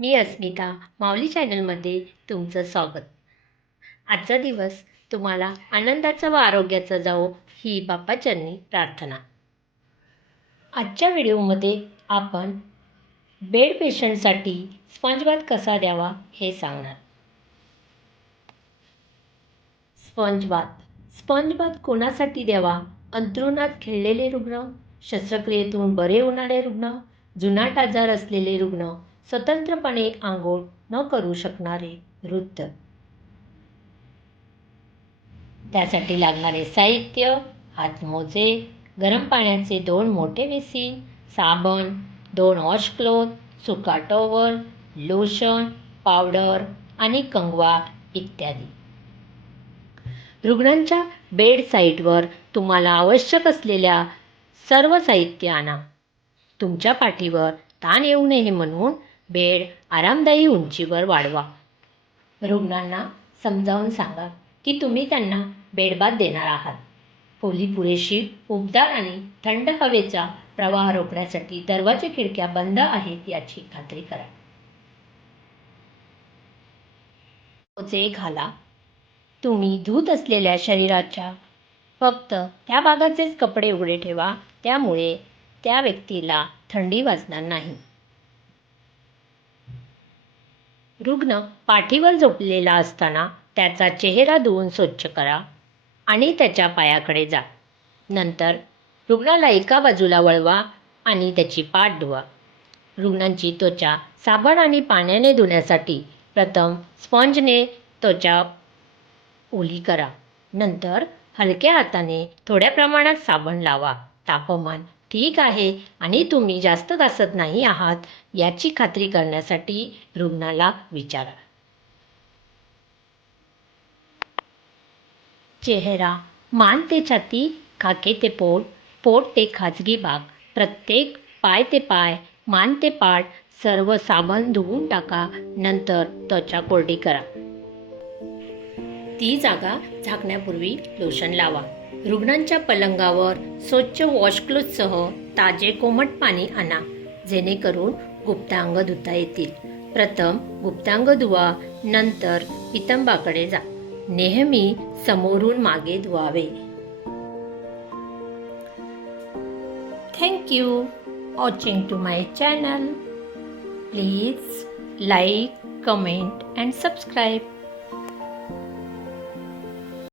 मी अस्मिता माऊली चॅनलमध्ये तुमचं स्वागत. आजचा दिवस तुम्हाला आनंदाचा व आरोग्याचा जावो ही बाप्पाचरणी प्रार्थना. आजच्या व्हिडिओमध्ये आपण बेड पेशंटसाठी स्पंजबाथ कसा द्यावा हे सांगणार. स्पंज बाथ कोणासाठी द्यावा? अंतरुणात खेळलेले रुग्ण शस्त्रक्रियेतून बरे होणारे रुग्ण जुनाट आजार असलेले रुग्ण स्वतंत्रपणे आंघोळ न करू शकणारे वृद्ध त्यासाठी लागणारे साहित्य हातमोजे गरम पाण्याचे दोन मोठे बेसिन साबण दोन वॉशक्लोथ सुका टॉवल लोशन पावडर आणि कंगवा इत्यादी. रुग्णांच्या बेड साईटवर तुम्हाला आवश्यक असलेल्या सर्व साहित्य आणा तुमच्या पाठीवर ताण येऊ नये म्हणून बेड आरामदायी उंचीवर वाढवा. रुग्णांना समजावून सांगा की तुम्ही त्यांना बेडबाद देणार आहात. खोली पुरेशी उबदार आणि थंड हवेचा प्रवाह रोखण्यासाठी दरवाजे खिडक्या बंद आहेत याची खात्री करा. मोजे घाला. तुम्ही धूत असलेल्या शरीराच्या फक्त त्या भागाचेच कपडे उघडे ठेवा त्यामुळे त्या व्यक्तीला थंडी वाजणार नाही. रुग्ण पाठीवर झोपलेला असताना त्याचा चेहरा धुवून स्वच्छ करा आणि त्याच्या पायाकडे जा. नंतर रुग्णाला एका बाजूला वळवा आणि त्याची पाठ धुवा. रुग्णांची त्वचा साबण आणि पाण्याने धुण्यासाठी प्रथम स्पंजने त्वचा ओली करा. नंतर हलक्या हाताने थोड्या प्रमाणात साबण लावा. तापमान ठीक आहे आणि तुम्ही जास्त तासत नाही आहात याची खात्री करण्यासाठी रुग्णाला विचारा. चेहरा मान ते छाती खाके ते पोट पोट ते खाजगी भाग प्रत्येक पाय ते पाय मान ते पाठ सर्व साबण धुवून टाका नंतर त्वचा कोरडी करा. ती जागा झाकण्यापूर्वी लोशन लावा. रुग्णांच्या पलंगावर स्वच्छ वॉशक्लोथसह ताजे कोमट पाणी आणा जेणेकरून गुप्तांग धुता येतील. प्रथम गुप्तांग धुवा नंतर पितंबाकडे जा. नेहमी समोरून मागे धुवावे. Thank you watching to my channel please like comment and subscribe